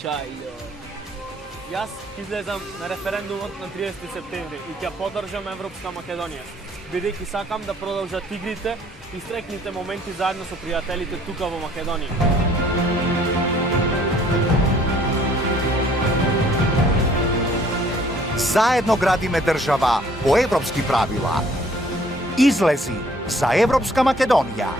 Čajlo. Jaz izlezam na referendum na 30. septembri i ќе поддржам Европска Македонија. Бидејќи сакам да продолжат игрите и стрекните моменти заедно со пријателите тука во Македонија. Zajedno gradime država po evropski pravila. Izlezi za Evropska Makedonija.